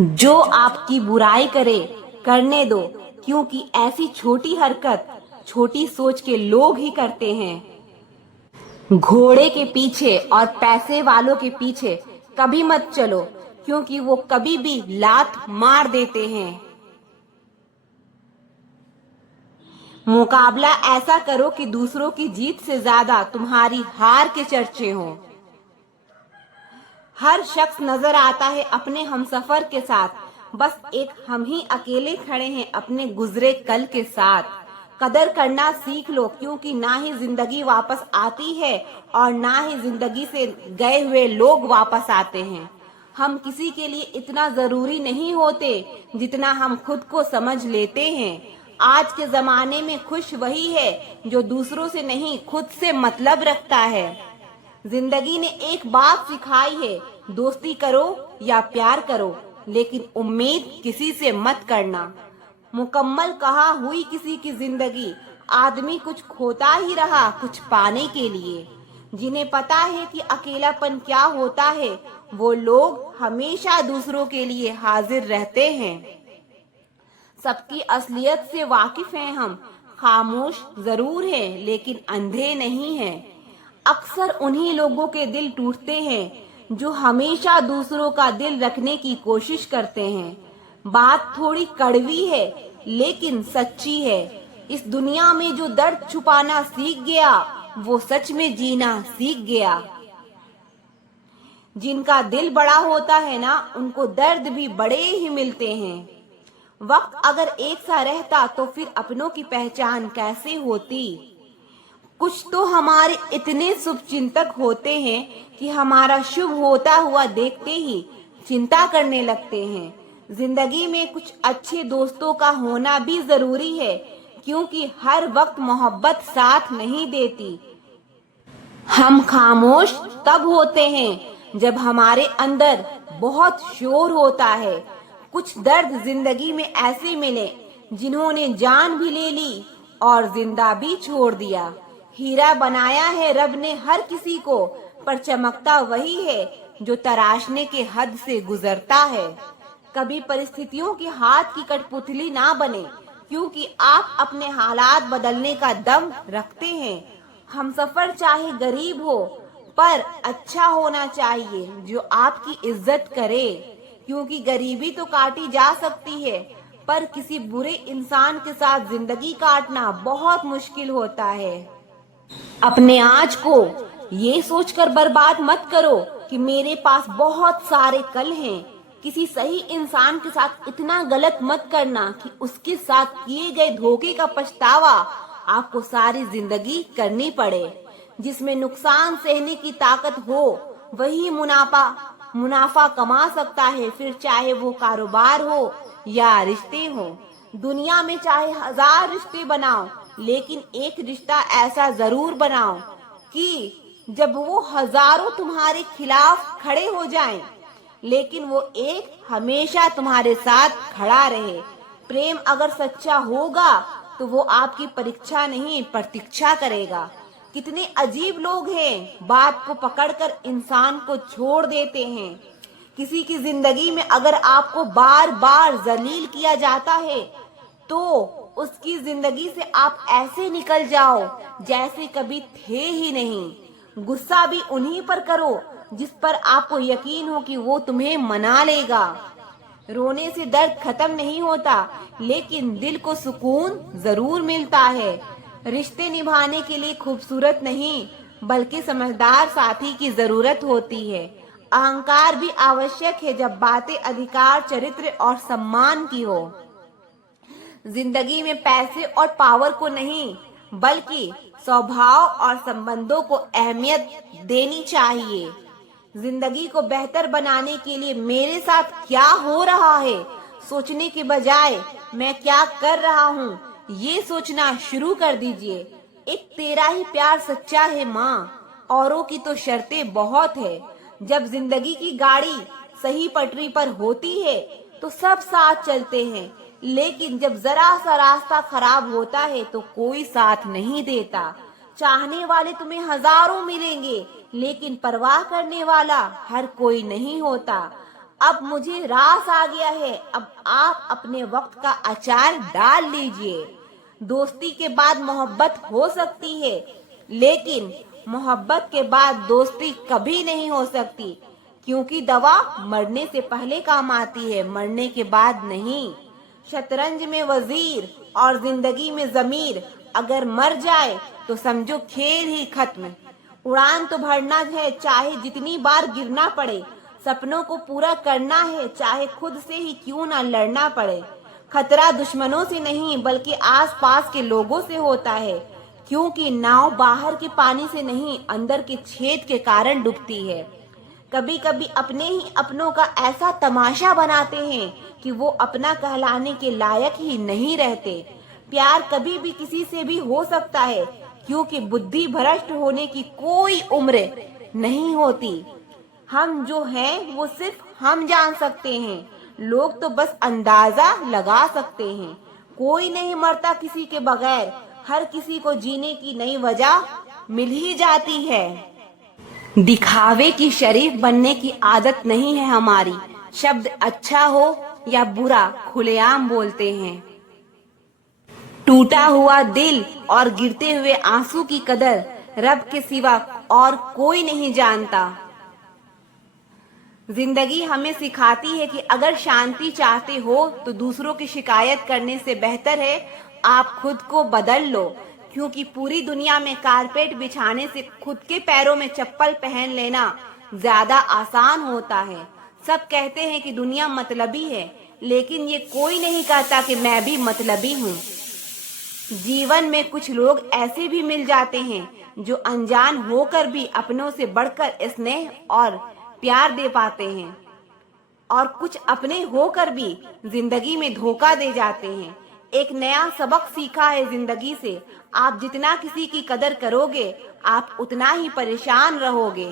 जो आपकी बुराई करे करने दो, क्योंकि ऐसी छोटी हरकत छोटी सोच के लोग ही करते हैं। घोड़े के पीछे और पैसे वालों के पीछे कभी मत चलो, क्योंकि वो कभी भी लात मार देते हैं। मुकाबला ऐसा करो कि दूसरों की जीत से ज्यादा तुम्हारी हार के चर्चे हों। हर शख्स नजर आता है अपने हमसफर के साथ, बस एक हम ही अकेले खड़े हैं अपने गुजरे कल के साथ। कदर करना सीख लो, क्योंकि ना ही जिंदगी वापस आती है और ना ही जिंदगी से गए हुए लोग वापस आते हैं। हम किसी के लिए इतना जरूरी नहीं होते जितना हम खुद को समझ लेते हैं। आज के जमाने में खुश वही है जो दूसरों से नहीं खुद से मतलब रखता है। जिंदगी ने एक बात सिखाई है, दोस्ती करो या प्यार करो, लेकिन उम्मीद किसी से मत करना। मुकम्मल कहाँ हुई किसी की जिंदगी, आदमी कुछ खोता ही रहा कुछ पाने के लिए। जिन्हें पता है कि अकेलापन क्या होता है, वो लोग हमेशा दूसरों के लिए हाजिर रहते हैं। सबकी असलियत से वाकिफ हैं हम, खामोश जरूर हैं लेकिन अंधे नहीं हैं। अक्सर उन्हीं लोगों के दिल टूटते हैं जो हमेशा दूसरों का दिल रखने की कोशिश करते हैं। बात थोड़ी कड़वी है लेकिन सच्ची है। इस दुनिया में जो दर्द छुपाना सीख गया, वो सच में जीना सीख गया। जिनका दिल बड़ा होता है ना, उनको दर्द भी बड़े ही मिलते हैं। वक्त अगर एक सा रहता तो फिर अपनों की पहचान कैसे होती। कुछ तो हमारे इतने शुभ चिंतक होते हैं कि हमारा शुभ होता हुआ देखते ही चिंता करने लगते हैं। जिंदगी में कुछ अच्छे दोस्तों का होना भी जरूरी है, क्योंकि हर वक्त मोहब्बत साथ नहीं देती। हम खामोश तब होते हैं जब हमारे अंदर बहुत शोर होता है। कुछ दर्द जिंदगी में ऐसे मिले जिन्होंने जान भी ले ली और जिंदा भी छोड़ दिया। हीरा बनाया है रब ने हर किसी को, पर चमकता वही है जो तराशने के हद से गुजरता है। कभी परिस्थितियों के हाथ की कठपुतली ना बने, क्योंकि आप अपने हालात बदलने का दम रखते हैं। हम सफर चाहे गरीब हो, पर अच्छा होना चाहिए जो आपकी इज्जत करे, क्योंकि गरीबी तो काटी जा सकती है, पर किसी बुरे इंसान के साथ जिंदगी काटना बहुत मुश्किल होता है। अपने आज को ये सोचकर बर्बाद मत करो कि मेरे पास बहुत सारे कल हैं। किसी सही इंसान के साथ इतना गलत मत करना कि उसके साथ किए गए धोखे का पछतावा आपको सारी जिंदगी करनी पड़े। जिसमें नुकसान सहने की ताकत हो, वही मुनाफा कमा सकता है, फिर चाहे वो कारोबार हो या रिश्ते हो। दुनिया में चाहे 1000 रिश्ते बनाओ, लेकिन एक रिश्ता ऐसा जरूर बनाओ कि जब वो हजारों तुम्हारे खिलाफ खड़े हो जाएं, लेकिन वो एक हमेशा तुम्हारे साथ खड़ा रहे। प्रेम अगर सच्चा होगा तो वो आपकी परीक्षा नहीं प्रतीक्षा करेगा। कितने अजीब लोग हैं, बात को पकड़कर इंसान को छोड़ देते हैं। किसी की जिंदगी में अगर आपको बार बार जलील किया जाता है, तो उसकी जिंदगी से आप ऐसे निकल जाओ जैसे कभी थे ही नहीं। गुस्सा भी उन्हीं पर करो जिस पर आपको यकीन हो कि वो तुम्हें मना लेगा। रोने से दर्द खत्म नहीं होता, लेकिन दिल को सुकून जरूर मिलता है। रिश्ते निभाने के लिए खूबसूरत नहीं, बल्कि समझदार साथी की जरूरत होती है। अहंकार भी आवश्यक है जब बातें अधिकार, चरित्र और सम्मान की हो। जिंदगी में पैसे और पावर को नहीं, बल्कि स्वभाव और संबंधों को अहमियत देनी चाहिए। जिंदगी को बेहतर बनाने के लिए मेरे साथ क्या हो रहा है सोचने के बजाय मैं क्या कर रहा हूँ, ये सोचना शुरू कर दीजिए। एक तेरा ही प्यार सच्चा है माँ, औरों की तो शर्तें बहुत है। जब जिंदगी की गाड़ी सही पटरी पर होती है तो सब साथ चलते हैं, लेकिन जब जरा सा रास्ता खराब होता है तो कोई साथ नहीं देता। चाहने वाले तुम्हें हजारों मिलेंगे, लेकिन परवाह करने वाला हर कोई नहीं होता। अब मुझे रास आ गया है, अब आप अपने वक्त का अचार डाल लीजिए। दोस्ती के बाद मोहब्बत हो सकती है, लेकिन मोहब्बत के बाद दोस्ती कभी नहीं हो सकती, क्योंकि दवा मरने से पहले काम आती है, मरने के बाद नहीं। शतरंज में वजीर और जिंदगी में जमीर, अगर मर जाए तो समझो खेल ही खत्म। उड़ान तो भरना है, चाहे जितनी बार गिरना पड़े। सपनों को पूरा करना है, चाहे खुद से ही क्यों ना लड़ना पड़े। खतरा दुश्मनों से नहीं, बल्कि आसपास के लोगों से होता है, क्योंकि नाव बाहर के पानी से नहीं, अंदर के छेद के कारण डूबती है। कभी कभी अपने ही अपनों का ऐसा तमाशा बनाते हैं कि वो अपना कहलाने के लायक ही नहीं रहते। प्यार कभी भी किसी से भी हो सकता है, क्योंकि बुद्धि भ्रष्ट होने की कोई उम्र नहीं होती। हम जो हैं वो सिर्फ हम जान सकते हैं, लोग तो बस अंदाजा लगा सकते हैं। कोई नहीं मरता किसी के बगैर, हर किसी को जीने की नई वजह मिल ही जाती है। दिखावे की शरीफ बनने की आदत नहीं है हमारी, शब्द अच्छा हो या बुरा खुलेआम बोलते हैं। टूटा हुआ दिल और गिरते हुए आंसू की कदर रब के सिवा और कोई नहीं जानता। जिंदगी हमें सिखाती है कि अगर शांति चाहते हो तो दूसरों की शिकायत करने से बेहतर है आप खुद को बदल लो, क्योंकि पूरी दुनिया में कारपेट बिछाने से खुद के पैरों में चप्पल पहन लेना ज्यादा आसान होता है। सब कहते हैं कि दुनिया मतलबी है, लेकिन ये कोई नहीं कहता कि मैं भी मतलबी हूँ। जीवन में कुछ लोग ऐसे भी मिल जाते हैं जो अनजान होकर भी अपनों से बढ़कर स्नेह और प्यार दे पाते हैं, और कुछ अपने होकर भी जिंदगी में धोखा दे जाते हैं। एक नया सबक सीखा है जिंदगी से, आप जितना किसी की कदर करोगे आप उतना ही परेशान रहोगे।